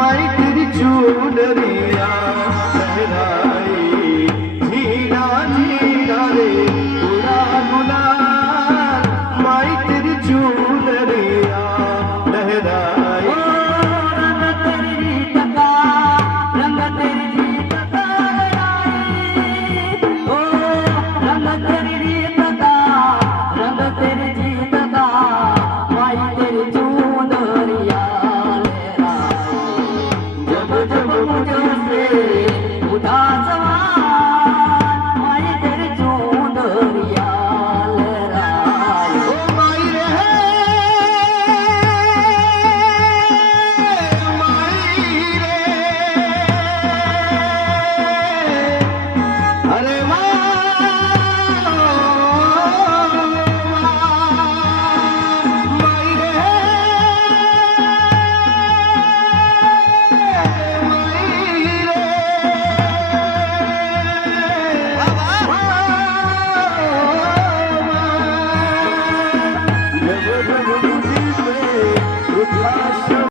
माई तेरी चूनरिया लहराई, झीना झीना रे पूरा गुलाल, माई तेरी चूनरिया लहराई। रंग तेरी रीत का, रंग तेरी रीत का लहराई। ओ रंग तेरी रीत का, रंग तेरी रीत का, माई तेरी चूनरिया लहराई। जब जब मुझसे उदास सवार, माई तेरी चूनरिया लहराई। ओ माई रे माई रे, अरे माई रे